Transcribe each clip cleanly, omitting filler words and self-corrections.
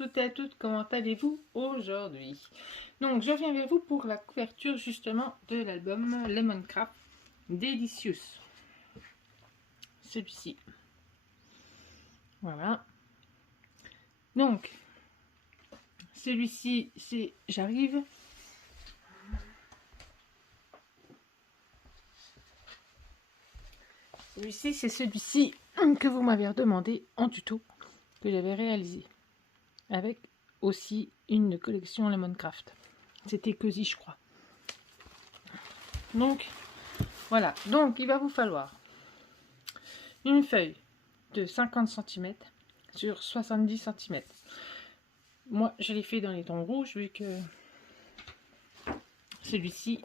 toutes et à toutes, comment allez-vous aujourd'hui? Donc je reviens vers vous pour la couverture justement de l'album Lemoncraft Delicious. Celui-ci. Voilà. Donc, celui-ci, c'est J'arrive. Celui-ci, c'est celui-ci que vous m'avez demandé en tuto, que j'avais réalisé. Avec aussi une collection Lemoncraft. C'était Cozy, je crois. Donc, voilà. Donc, il va vous falloir une feuille de 50 cm sur 70 cm. Moi, je l'ai fait dans les tons rouges, vu que celui-ci,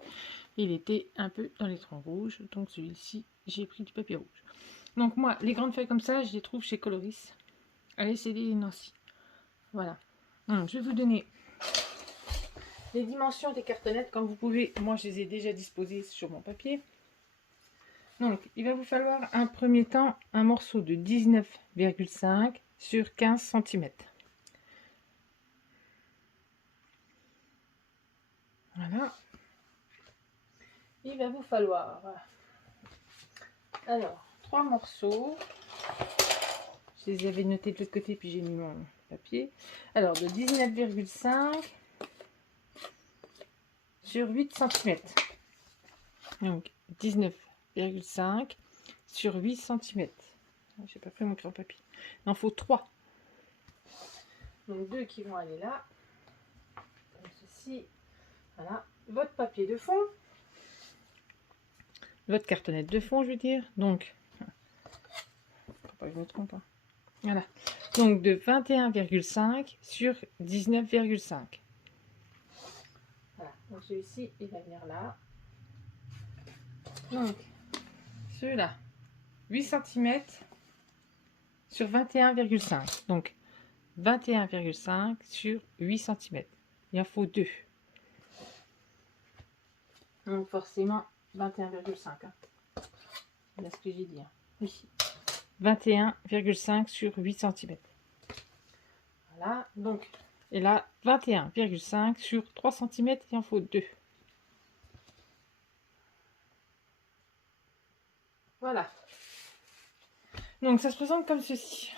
il était un peu dans les tons rouges. Donc, celui-ci, j'ai pris du papier rouge. Donc, moi, les grandes feuilles comme ça, je les trouve chez Coloris. Allez, c'est des Nancy. Voilà. Donc, je vais vous donner les dimensions des cartonnettes. Comme vous pouvez, moi, je les ai déjà disposées sur mon papier. Donc, il va vous falloir un premier temps un morceau de 19,5 sur 15 cm. Voilà. Il va vous falloir alors 3 morceaux. Je les avais notés de l'autre côté, puis j'ai mis mon papier. Alors, de 19,5 sur 8 cm. Donc, 19,5 sur 8 cm. J'ai pas pris mon crayon papier. Il en faut 3. Donc 2 qui vont aller là. Comme ceci. Voilà. Votre papier de fond. Votre cartonnette de fond, je veux dire. Donc, faut pas que je me trompe. Hein. Voilà. Donc de 21,5 sur 19,5. Voilà. Donc celui-ci, il va venir là. Donc, celui-là, 8 cm sur 21,5. Donc, 21,5 sur 8 cm. Il en faut 2. Donc, forcément, 21,5. Hein. Voilà ce que j'ai dit. Hein. Oui. 21,5 sur 8 cm. Voilà. Donc, et là, 21,5 sur 3 cm. Il en faut 2. Voilà. Donc ça se présente comme ceci.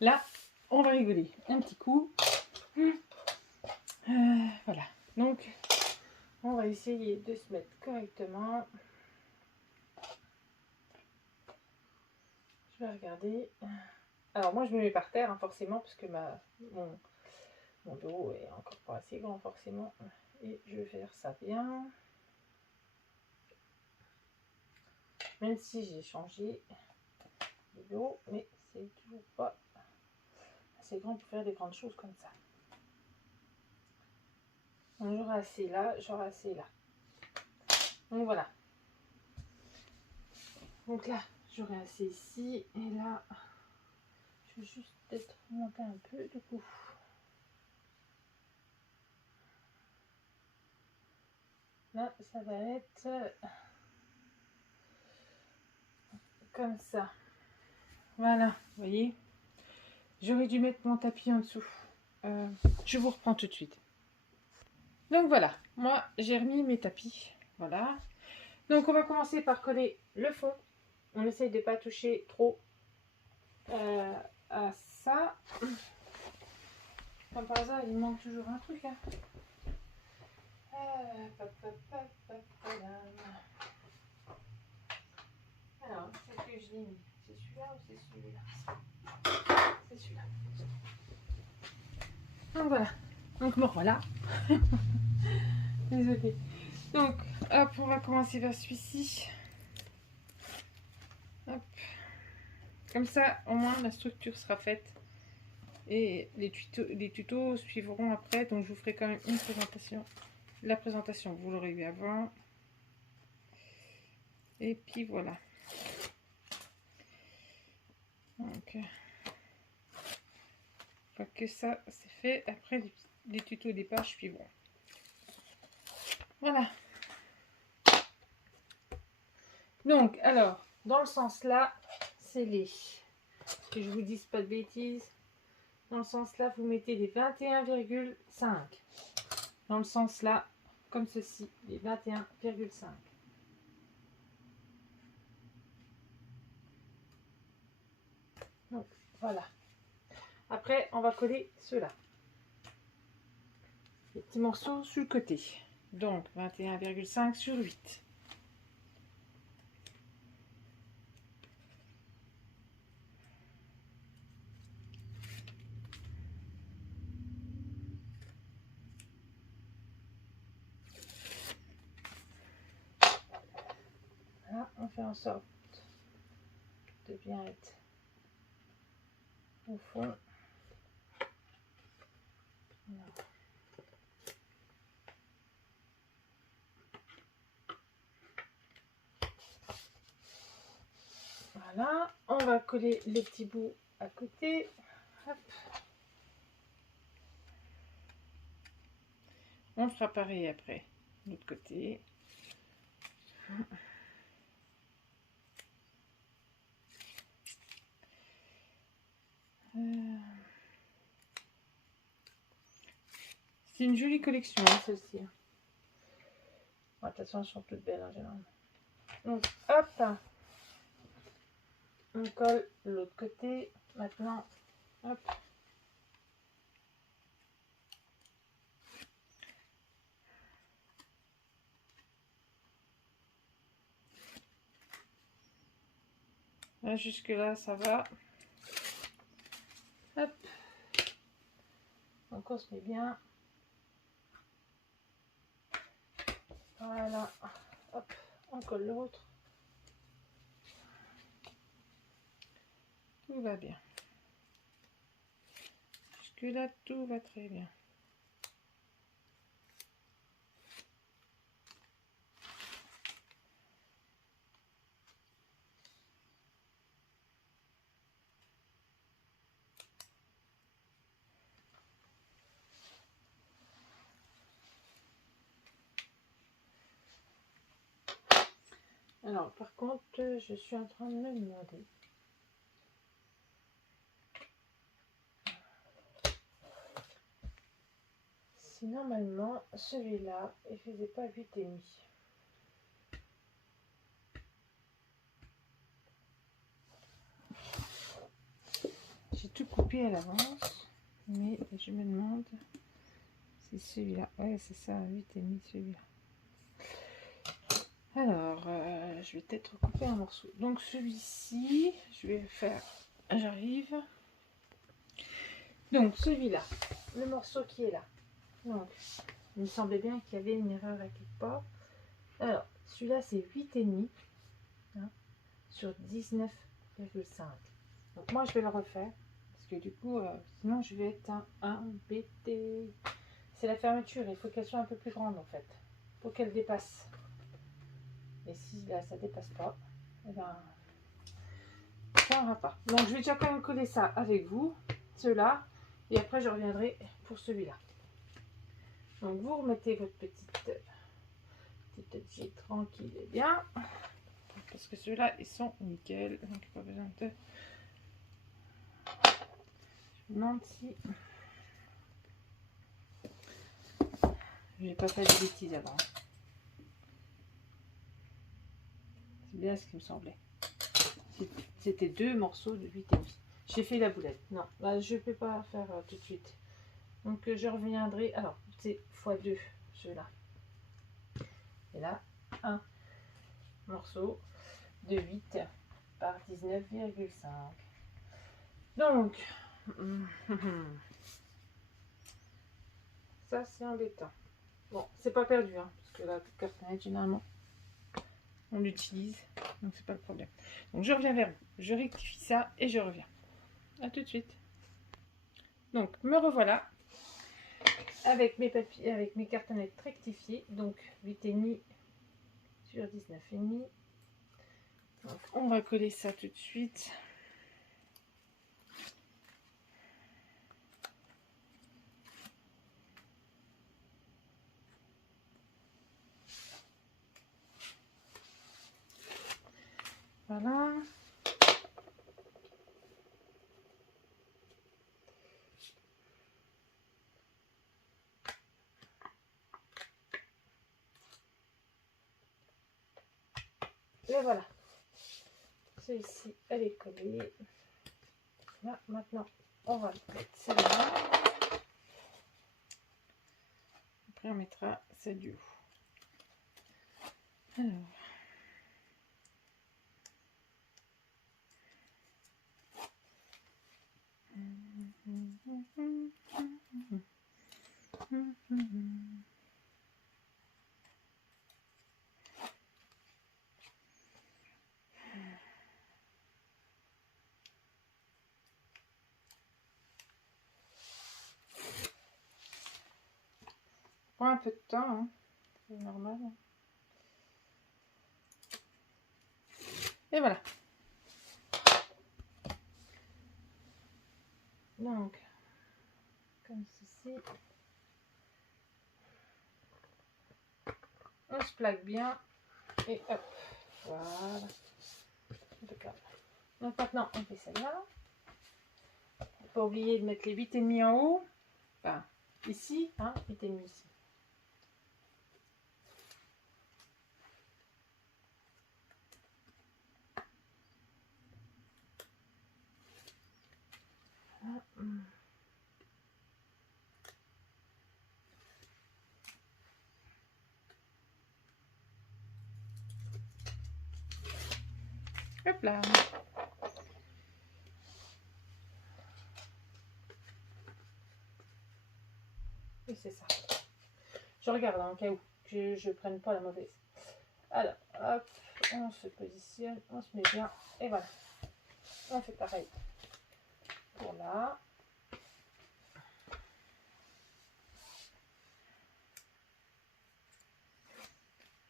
Là, on va rigoler un petit coup. Voilà. Donc, on va essayer de se mettre correctement. Je vais regarder. Alors moi, je me mets par terre, hein, forcément, parce que mon dos est encore pas assez grand, forcément. Et je vais faire ça bien. Même si j'ai changé de bureau, mais c'est toujours pas assez grand pour faire des grandes choses comme ça. Donc j'aurai assez là, j'aurai assez là. Donc voilà. Donc là, j'aurai assez ici. Et là, je vais juste peut-être monter un peu du coup. Là, ça va être comme ça. Voilà, vous voyez. J'aurais dû mettre mon tapis en dessous. Je vous reprends tout de suite. Donc voilà, moi j'ai remis mes tapis. Voilà. Donc on va commencer par coller le fond. On essaye de ne pas toucher trop à ça. Comme par hasard, il manque toujours un truc. Hein. Alors, c'est ce que je l'ai mis. C'est celui-là ou c'est celui-là? C'est celui-là. Donc voilà. Donc me voilà. Désolée. Donc, hop, on va commencer vers celui-ci. Hop. Comme ça, au moins, la structure sera faite. Et les tutos suivront après. Donc, je vous ferai quand même une présentation. La présentation, vous l'aurez eu avant. Et puis, voilà. Donc, une fois que ça, c'est fait. Après, les tutos des pages suivront. Voilà. Donc, alors, dans le sens là, c'est les... Que je vous dise pas de bêtises. Dans le sens là, vous mettez les 21,5. Dans le sens là, comme ceci, les 21,5. Donc, voilà. Après, on va coller ceux-là. Les petits morceaux sur le côté. Donc, 21,5 sur 8. Voilà, on fait en sorte de bien être au fond. Voilà, on va coller les petits bouts à côté. Hop. On fera pareil après, de l'autre côté. C'est une jolie collection, hein, celle-ci. De toute façon, elles sont toutes belles en général. Donc, hop, on colle l'autre côté. Maintenant, hop. Là, jusque là, ça va. Hop. Donc, on se met bien. Voilà. Hop, on colle l'autre. Tout va bien. Jusque là, tout va très bien. Alors, par contre, je suis en train de me demander. Si normalement, celui-là, il faisait pas 8,5. J'ai tout coupé à l'avance, mais je me demande si celui-là. Ouais, c'est ça, 8,5 celui-là. Alors, je vais peut-être couper un morceau. Donc celui-ci, je vais faire. J'arrive. Donc celui-là, le morceau qui est là. Donc, il me semblait bien qu'il y avait une erreur à quelque part. Alors, celui-là, c'est 8,5 hein, sur 19,5. Donc moi, je vais le refaire. Parce que du coup, sinon, je vais être embêtée. C'est la fermeture. Il faut qu'elle soit un peu plus grande, en fait. Il faut qu'elle dépasse. Et si là, ça dépasse pas, eh ben, ça n'ira pas. Donc, je vais déjà quand même coller ça avec vous. Ceux-là. Et après, je reviendrai pour celui-là. Donc, vous remettez votre petite jet tranquille et bien. Parce que ceux-là, ils sont nickel. Donc, pas besoin de... Je me demande si... Je n'ai pas fait de bêtises avant. C'est bien ce qui me semblait. C'était 2 morceaux de 8,5. J'ai fait la boulette. Non, là, je ne peux pas faire tout de suite. Donc, je reviendrai... Alors, c'est x2, ceux-là. Et là, un morceau de 8 par 19,5. Donc, ça, c'est embêtant. Bon, c'est pas perdu, hein, parce que la cartonnette, généralement, on l'utilise, donc c'est pas le problème. Donc, je reviens vers vous. Je rectifie ça et je reviens. À tout de suite. Donc, me revoilà avec mes papiers, avec mes cartonnettes rectifiées. Donc, 8,5 sur 19,5. Donc, on va coller ça tout de suite. Voilà. Et voilà. Celle-ci, elle est collée. Là, maintenant, on va mettre celle-là. Après, on mettra celle du haut. Alors. Prend un peu de temps, hein. C'est normal. Et voilà. Donc, comme ceci. On se plaque bien. Et hop. Voilà. Impeccable. Donc maintenant, on fait celle-là. Pas oublier de mettre les 8,5 en haut. Enfin, ici, hein, 8,5 ici. Hop là. Et c'est ça. Je regarde en cas où que je prenne pas la mauvaise. Alors, hop, on se positionne, on se met bien. Et voilà. On fait pareil pour là.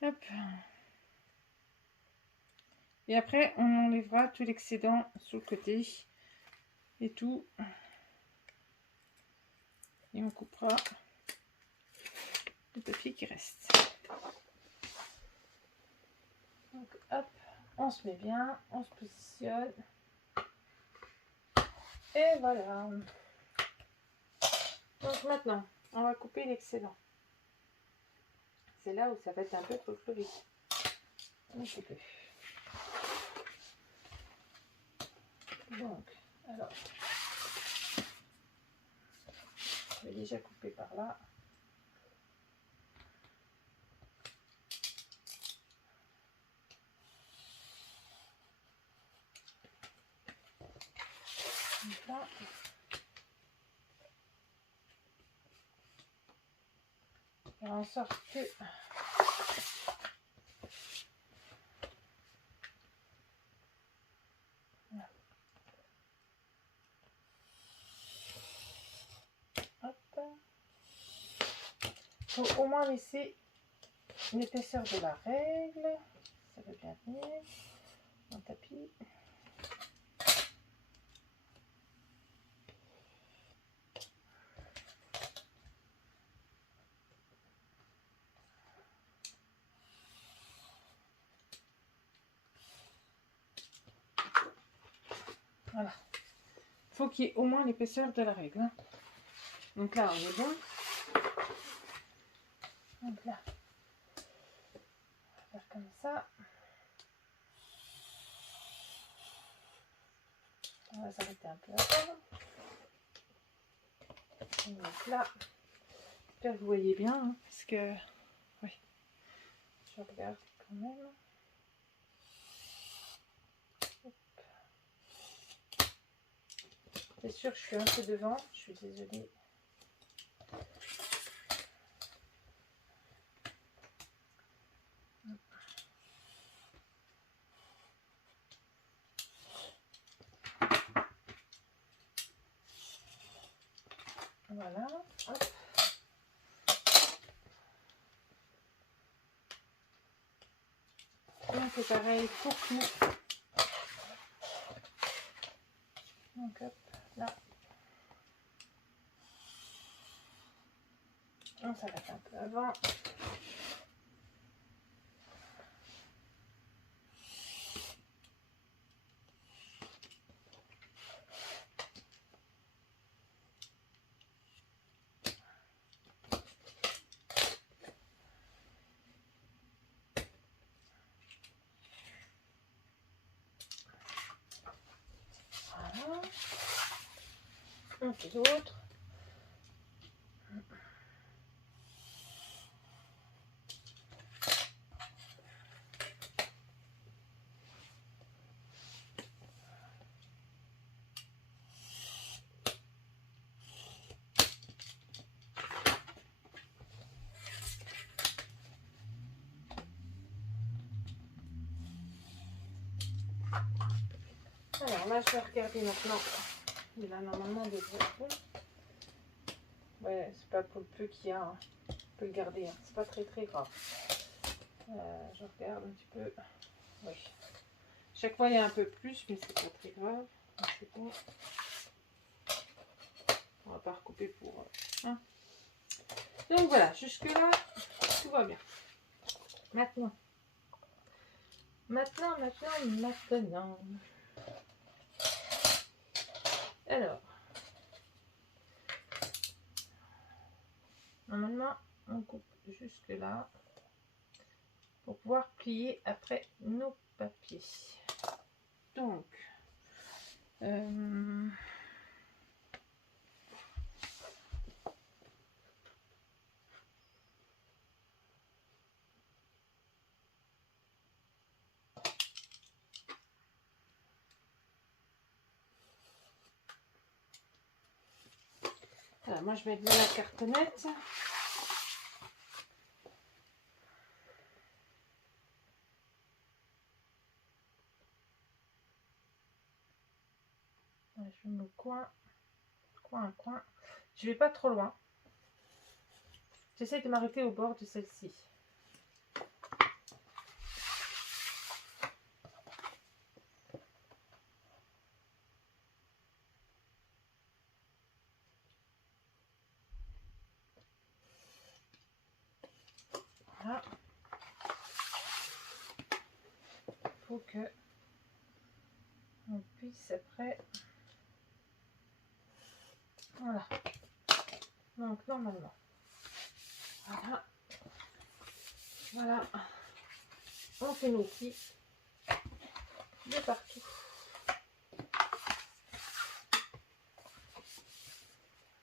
Hop. Et après, on enlèvera tout l'excédent sur le côté. Et tout. Et on coupera le papier qui reste. Donc, hop, on se met bien, on se positionne. Et voilà. Donc maintenant, on va couper l'excédent. C'est là où ça va être un peu folklorique. On coupe. Donc, alors, je vais déjà couper par là. Donc là. Faire en sorte que voilà. Hop. Faut au moins laisser l'épaisseur de la règle. Ça va bien venir. Un tapis. Voilà. Faut qu'il y ait au moins l'épaisseur de la règle. Hein. Donc là, on est bon. Donc là, on va faire comme ça. On va s'arrêter un peu avant. Donc là, j'espère que vous voyez bien, hein, parce que, oui, je regarde quand même. C'est sûr, je suis un peu devant, je suis désolée. Voilà, hop. Et on fait pareil pour tout. Donc hop, là. On s'arrête un peu avant. les autres. Alors là, je vais regarder maintenant. Il a normalement des gros. Ouais, c'est pas pour le peu qu'il y a. Hein. On peut le garder. Hein. C'est pas très grave. Je regarde un petit peu. Oui. Chaque fois, il y a un peu plus, mais c'est pas très grave. C'est bon. On va pas recouper pour. Hein. Donc voilà, jusque-là, tout va bien. Maintenant. Alors, normalement, on coupe jusque là pour pouvoir plier après nos papiers. Donc, voilà, moi je vais mettre de la cartonnette. Je mets au coin. Je vais pas trop loin. J'essaie de m'arrêter au bord de celle-ci. Voilà. Il faut que on puisse après. Voilà. Donc normalement. Voilà. Voilà. On fait nos plis de partout.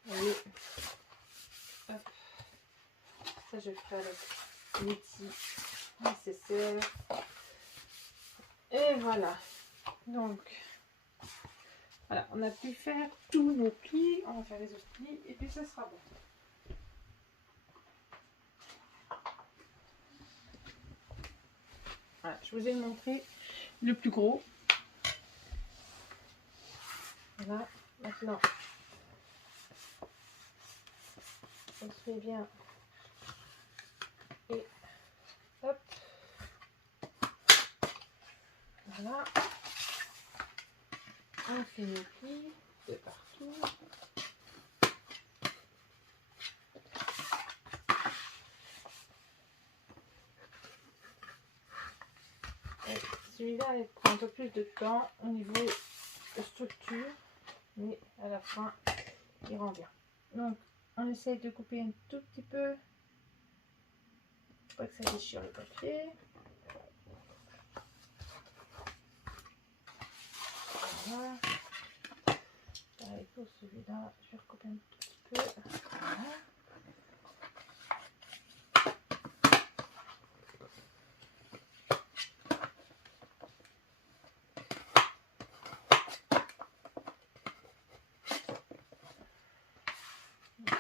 Allez. Hop. Ça je le ferai avec l'outil nécessaire. Et voilà. Donc voilà, on a pu faire tous nos plis. On va faire les autres plis et puis ça sera bon. Voilà, je vous ai montré le plus gros. Voilà, maintenant on se fait bien et hop, voilà, on fait nos plis de partout. Celui-là, il prend un peu plus de temps au niveau de structure, mais à la fin, il rend bien. Donc, on essaye de couper un tout petit peu, pour pas que ça déchire le papier. Voilà. Pareil pour celui-là, je vais recouper un tout petit peu. Voilà.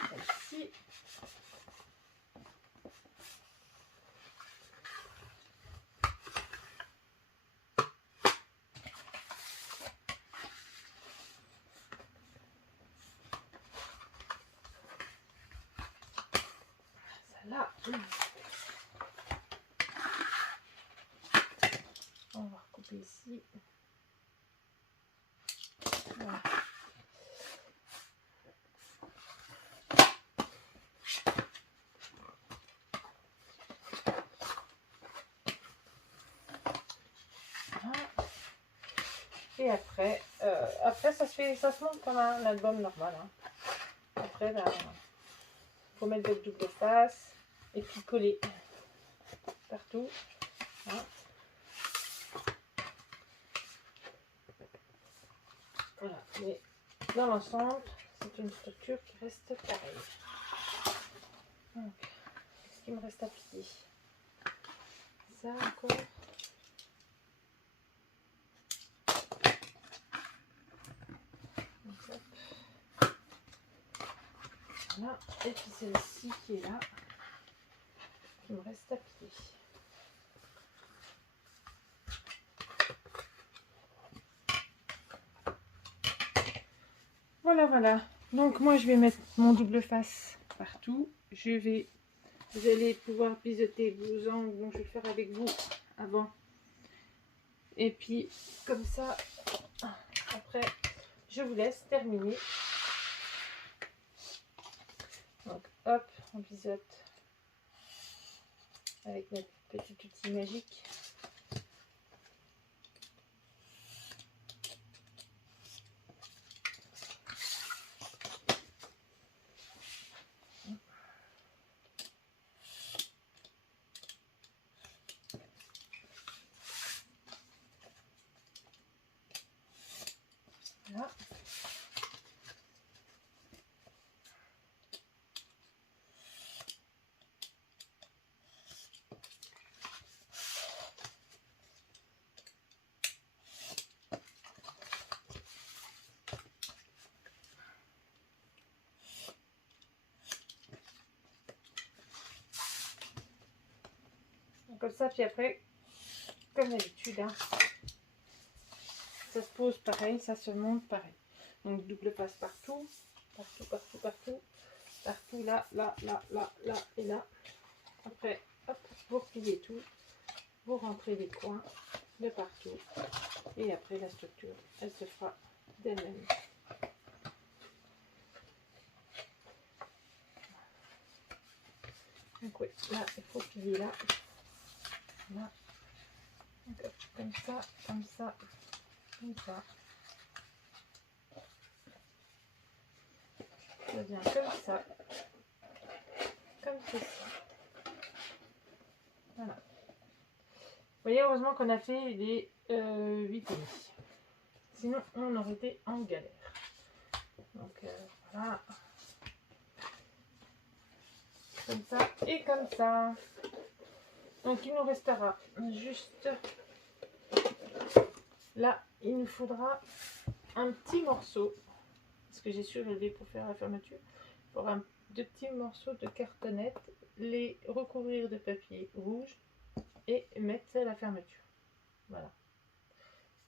Celle-ci. Celle-là. On va recouper ici. Voilà. Et après, ça se monte comme un album normal. Hein. Après, il faut mettre votre double face et puis coller partout. Hein. Voilà. Mais dans l'ensemble, c'est une structure qui reste pareille. Donc, qu'est-ce qu'il me reste à plier? Ça encore. Donc, hop. Voilà. Et puis celle-ci qui est là, qui me reste à plier. Voilà, voilà. Donc moi je vais mettre mon double face partout. Vous allez pouvoir pisoter vos angles, donc je vais le faire avec vous avant. Et puis comme ça, après, je vous laisse terminer. Donc hop, on pisote avec notre petit outil magique. Voilà. Donc, comme ça, puis après, comme d'habitude, hein, ça se pose pareil, ça se monte pareil. Donc double face partout, partout, partout, partout, partout, là, là, là, là, là et là. Après, hop, vous repliez tout, vous rentrez les coins de partout. Et après, la structure, elle se fera d'elle-même. Donc oui, là, il faut plier là. Là. Donc, hop, comme ça, comme ça, comme ça. Ça vient comme ça. Comme ceci. Voilà. Vous voyez, heureusement qu'on a fait les 8,5. Sinon, on aurait été en galère. Donc, voilà. Comme ça et comme ça. Donc, il nous restera juste... Là, il nous faudra un petit morceau. Parce que j'ai surélevé pour faire la fermeture. Pour deux petits morceaux de cartonnette. Les recouvrir de papier rouge. Et mettre la fermeture. Voilà.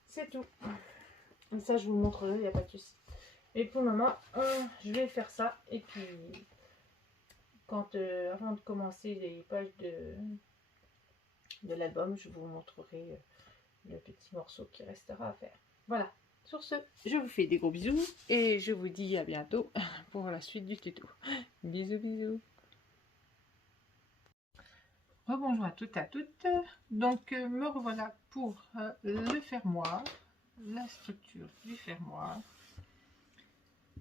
C'est tout. Et ça, je vous montrerai, il n'y a pas de souci. Mais pour le moment, je vais faire ça. Et puis, quand avant de commencer les pages de l'album, je vous montrerai le petit morceau qui restera à faire. Voilà. Sur ce, je vous fais des gros bisous. Et je vous dis à bientôt pour la suite du tuto. Bisous, bisous. Rebonjour à toutes et à toutes. Donc, me revoilà pour le fermoir. La structure du fermoir.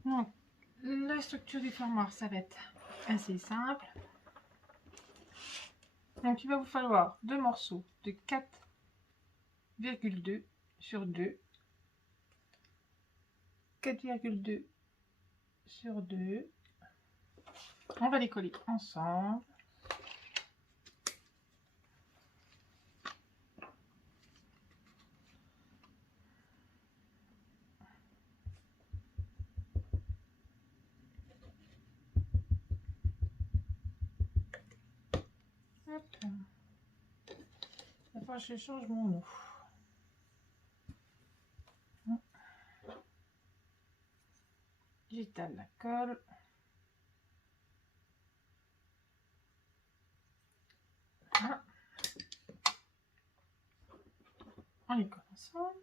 Donc, la structure du fermoir, ça va être assez simple. Donc, il va vous falloir deux morceaux de 4,2 sur 2. 4,2 sur 2. On va les coller ensemble. Hop. Enfin, je change mon eau. J'étale la colle. Voilà. On les colle ensemble.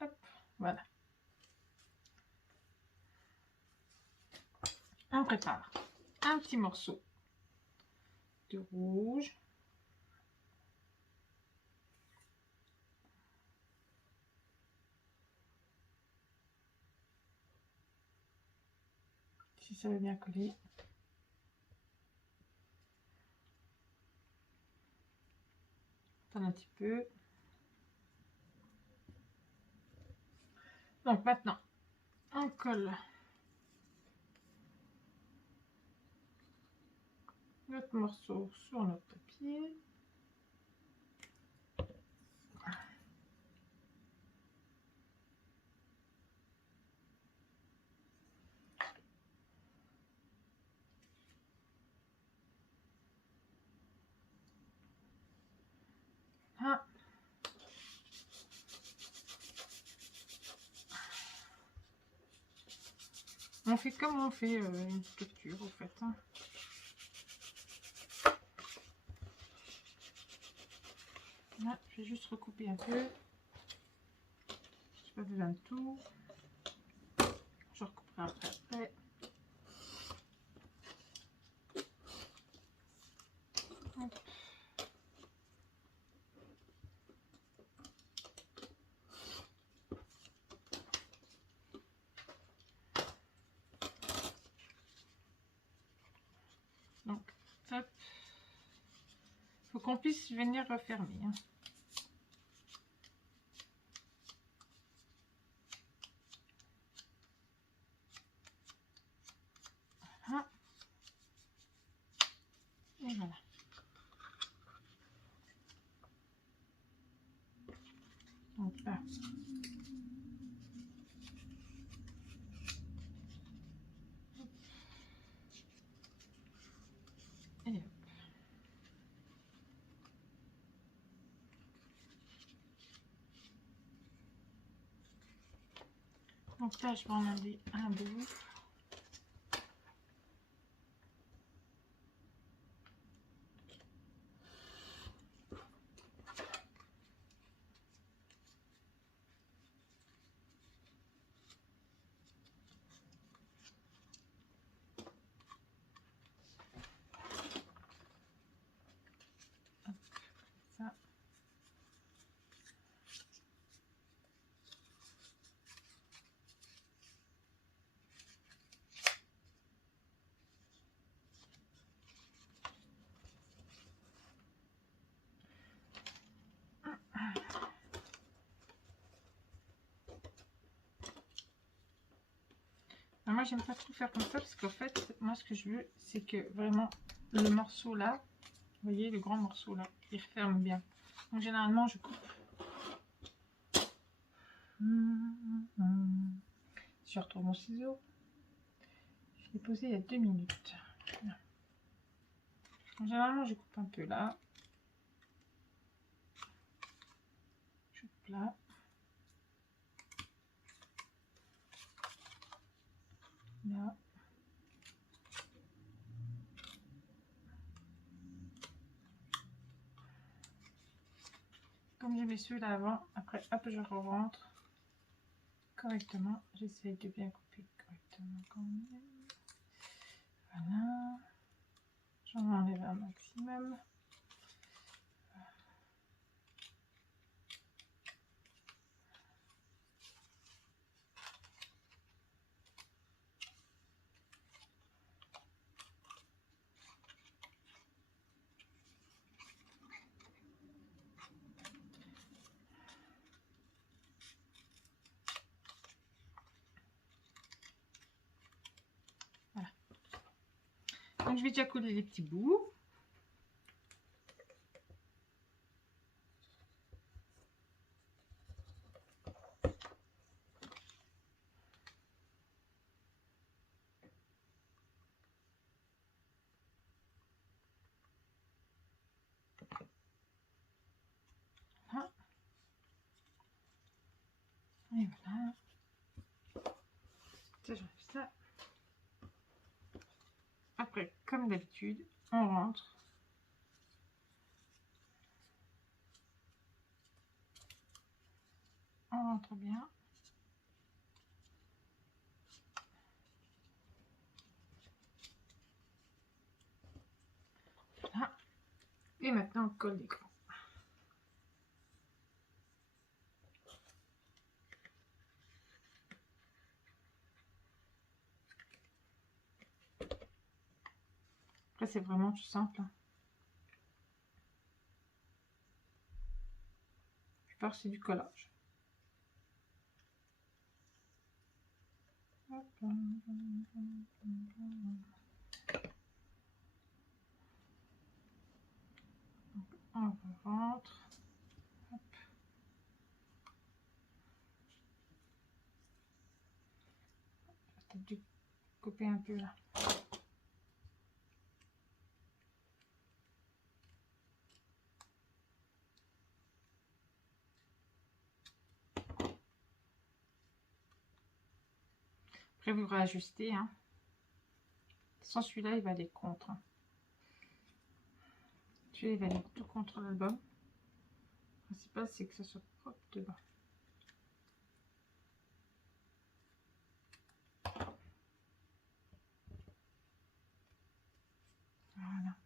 Hop. Voilà. On prépare un petit morceau de rouge. Si ça va bien coller. Attends un petit peu. Donc maintenant, on colle notre morceau sur notre papier. Ah. On fait comme on fait une sculpture en fait. Hein. Là, je vais juste recouper un peu. J'ai pas besoin de tout. Je recouperai après. Hop. Donc, hop. Faut qu'on puisse venir refermer. Hein. Voilà. Et voilà. Donc là. Et hop. Donc là, je vais en enlever un bout. Hop, ça. Alors moi, j'aime pas trop faire comme ça parce qu'en fait, moi, ce que je veux, c'est que vraiment le morceau là, vous voyez, le grand morceau là, il referme bien. Donc généralement, je coupe. Je retrouve mon ciseau. Je l'ai posé il y a 2 minutes. Voilà. Donc, généralement, je coupe un peu là. Je coupe là. Là. Comme je mets ceux-là avant, après, hop, je rentre correctement. J'essaie de bien couper correctement quand même. Voilà. J'en enlève un maximum. Voilà. Donc je vais déjà coller les petits bouts. Voilà. Et voilà. Ça, j'enlève ça. Après, comme d'habitude, on rentre. On rentre bien. Voilà. Et maintenant, on colle l'écran. Après, c'est vraiment tout simple. La plupart, c'est du collage. Hop. couper un peu là. Après, vous réajustez. Hein. Sans celui-là, il va aller contre. Hein. Celui-là, il va aller tout contre l'album. Le principal, c'est que ça soit propre dedans. Voilà.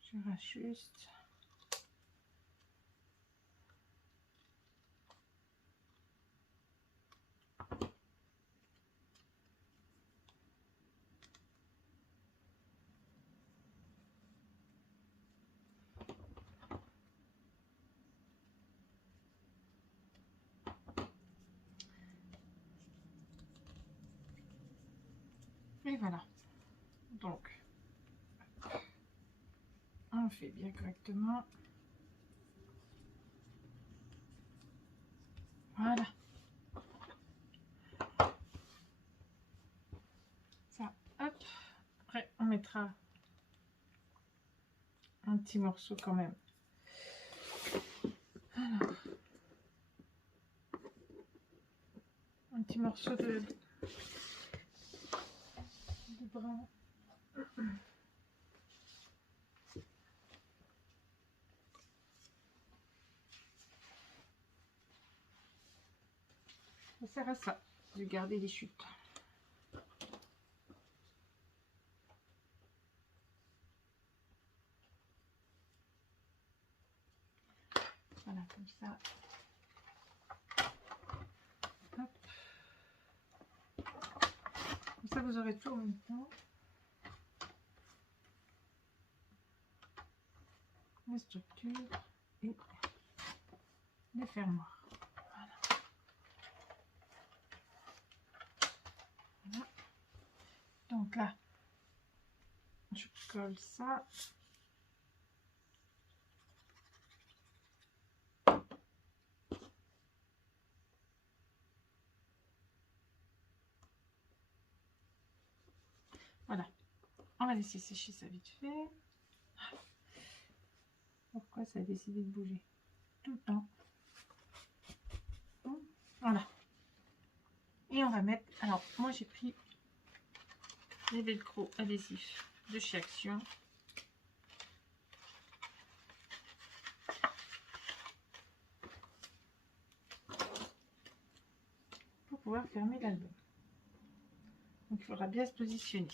Je rajuste. Et voilà. Donc, on fait bien correctement. Voilà. Ça, hop. Après, on mettra un petit morceau quand même. Alors, un petit morceau de brun. Ça sert à ça, de garder les chutes. Voilà, comme ça. Hop. Comme ça, vous aurez tout en même temps. La structure et les fermoirs. Voilà. Voilà. Donc là, je colle ça. Voilà. On va laisser sécher ça vite fait. Pourquoi ça a décidé de bouger tout le temps? Voilà. Et on va mettre... Alors, moi j'ai pris les velcro adhésifs de chez Action. Pour pouvoir fermer l'album. Donc il faudra bien se positionner.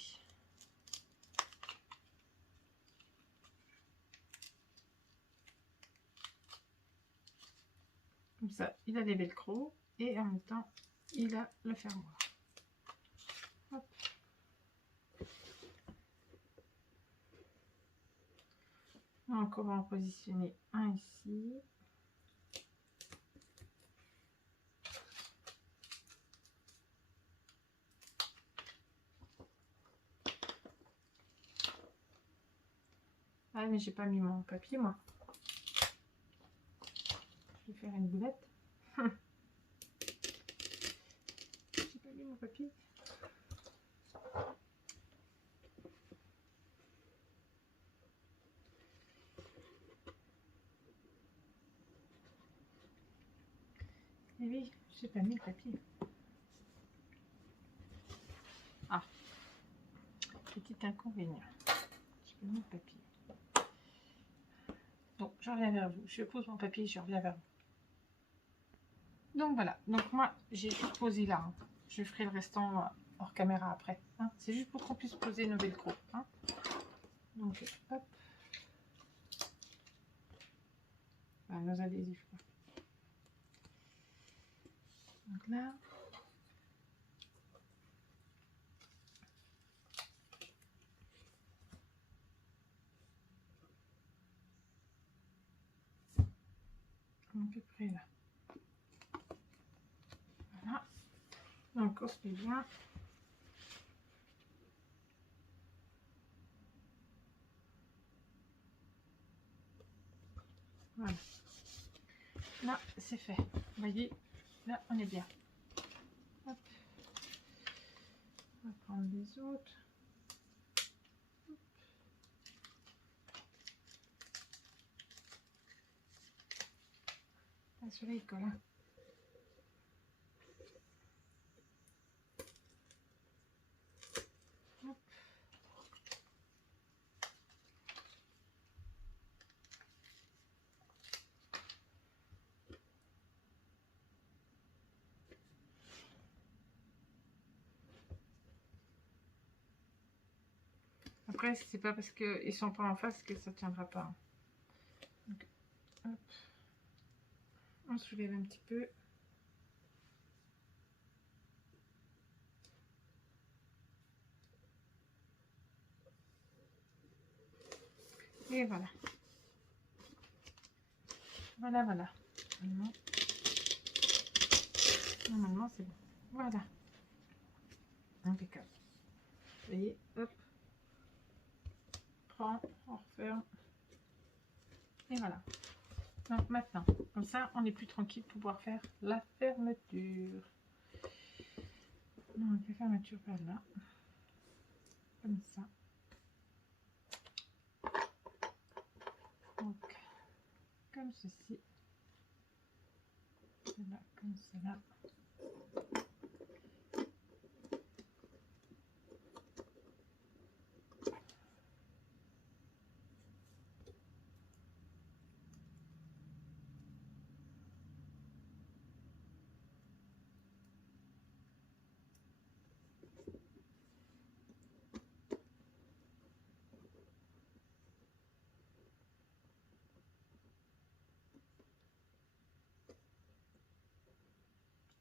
Comme ça, il a les velcro et en même temps, il a le fermoir. Hop. Donc on va en positionner un ici. Ah mais j'ai pas mis mon papier moi. Je vais faire une boulette. J'ai pas mis mon papier. Et oui, j'ai pas mis le papier. Ah, petit inconvénient. J'ai pas mis le papier. Donc je reviens vers vous. Je pose mon papier et je reviens vers vous. Donc voilà. Donc moi j'ai juste posé là. Hein. Je ferai le restant hors caméra après. Hein. C'est juste pour qu'on puisse poser nos velcro. Hein. Donc hop. Enfin, nos adhésifs. Quoi. Donc là. À peu près là. Voilà. Donc on se fait bien. Voilà. Là, c'est fait. Vous voyez, là, on est bien. Hop. On va prendre les autres. Ah, celui-là, il colle. Hein. Hop. Après, c'est pas parce qu'ils sont pas en face que ça tiendra pas. Donc, hop. On soulève un petit peu. Et voilà. Voilà, voilà. Normalement c'est bon. Voilà. Impeccable. Vous voyez, hop. Prends, on referme. Et voilà. Donc maintenant, comme ça, on est plus tranquille pour pouvoir faire la fermeture. Donc la fermeture par là. Comme ça. Donc, comme ceci. Là, comme cela.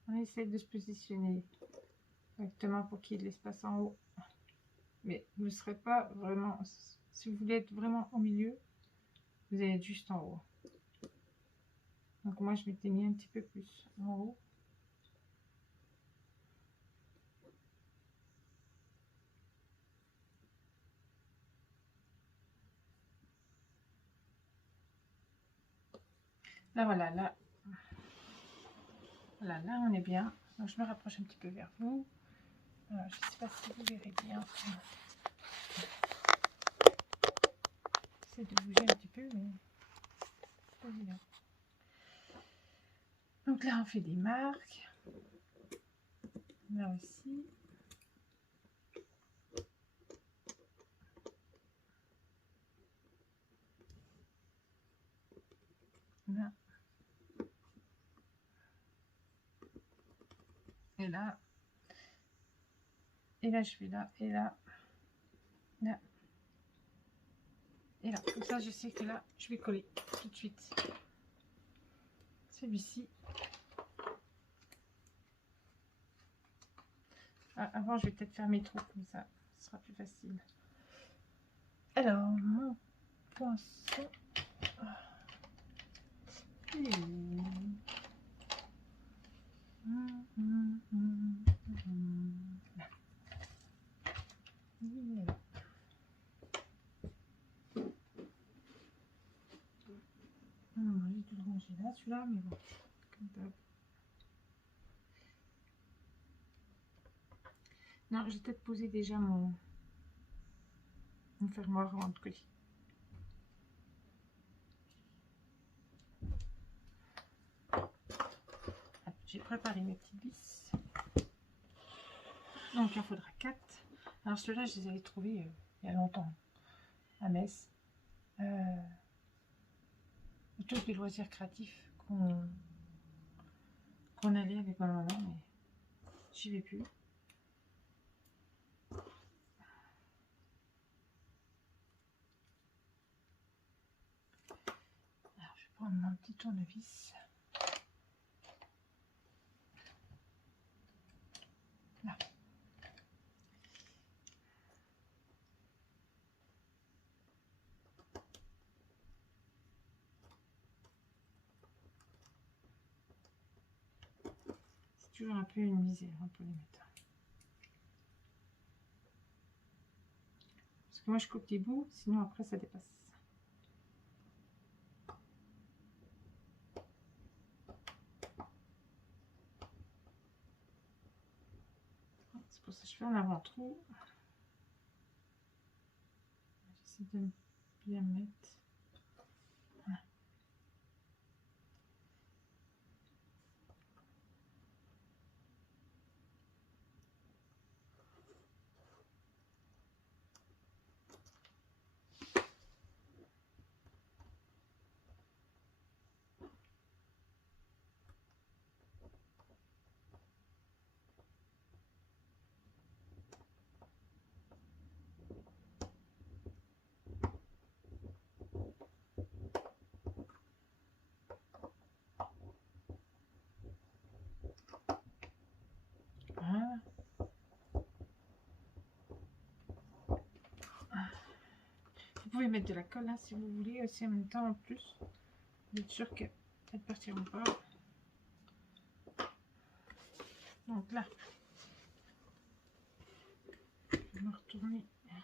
On essaie de se positionner correctement pour qu'il y ait de l'espace en haut. Mais vous ne serez pas vraiment... Si vous voulez être vraiment au milieu, vous allez être juste en haut. Donc moi, je m'étais mis un petit peu plus en haut. Là, voilà, là. Voilà, là, on est bien. Donc, je me rapproche un petit peu vers vous. Je ne sais pas si vous verrez bien. J'essaie de bouger un petit peu, mais c'est pas évident. Donc là, on fait des marques. Là aussi. Là. Et là. Et là, je vais là. Et là. Là. Et là. Comme ça, je sais que là, je vais coller tout de suite. Celui-ci. Ah, avant, je vais peut-être faire mes trous comme ça. Ce sera plus facile. Alors, mon poinçon. Là. Voilà. J'ai tout rangé là, celui-là, mais bon, comme d'hab. Non, j'ai peut-être posé déjà mon fermoir avant de coller. J'ai préparé mes petites vis. Donc il en faudra 4. Alors ceux-là, je les avais trouvés il y a longtemps à Metz. Autour des loisirs créatifs qu'on allait avec ma maman, mais j'y vais plus. Alors, je vais prendre mon petit tournevis. Là. C'est toujours un peu une misère pour les mettre. Parce que moi je coupe des bouts, sinon après ça dépasse. pour ça que je fais un avant-trou. J'essaie de bien mettre. Voilà. Vous pouvez mettre de la colle là si vous voulez aussi en même temps en plus. Vous êtes sûr qu'elle ne partira pas. Donc là, je vais me retourner. Là.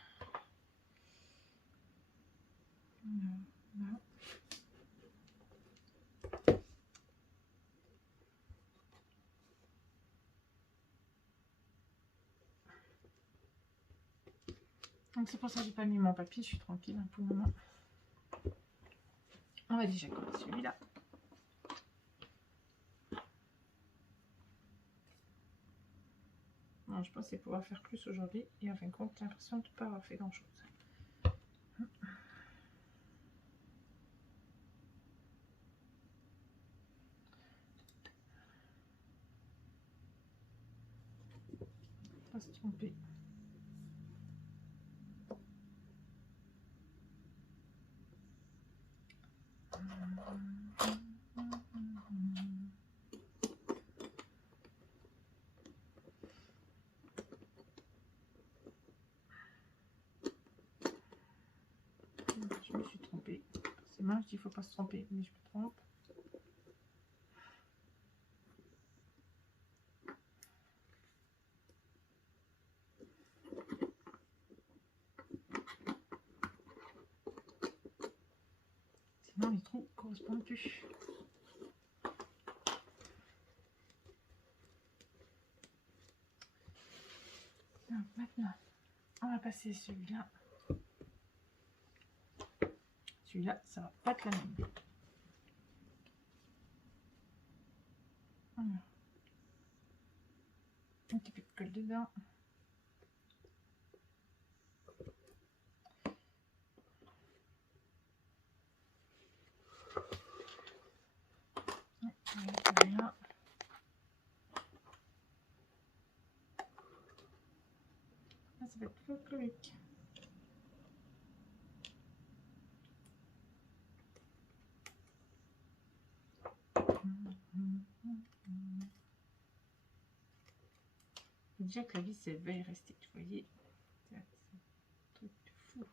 Donc c'est pour ça que j'ai pas mis mon papier, je suis tranquille hein, pour le moment. On va déjà coller celui-là. Bon, je pensais pouvoir faire plus aujourd'hui et en fin de compte, j'ai l'impression de ne pas avoir fait grand chose. Pas se tromper. Je me suis trompée. C'est mal, je dis qu'il ne faut pas se tromper, mais je me trompe. Sinon les trous ne correspondent plus. Donc maintenant, on va passer celui-là. Celui-là, ça va pas être la même. Alors, un petit peu de colle dedans. Voilà. Là, ça va être folklorique. Déjà que la vis elle va y rester, vous voyez, c'est un truc de fou.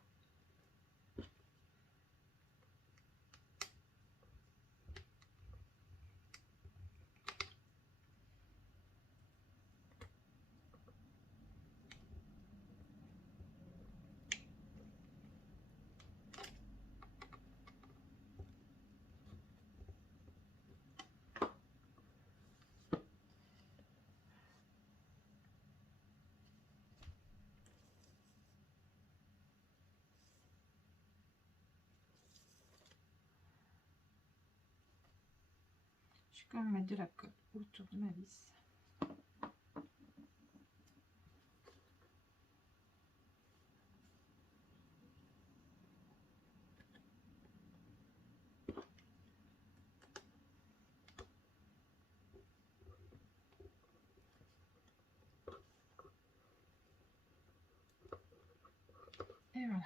Je vais quand même mettre de la colle autour de ma vis. Et voilà.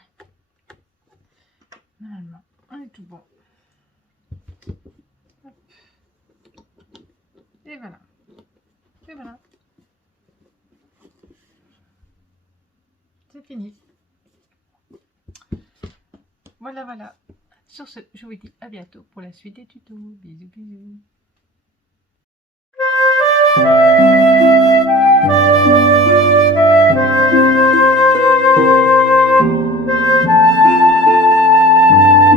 Normalement, on est tout bon. Hop. Et voilà. Et voilà. C'est fini. Voilà, voilà. Sur ce, je vous dis à bientôt pour la suite des tutos. Bisous, bisous.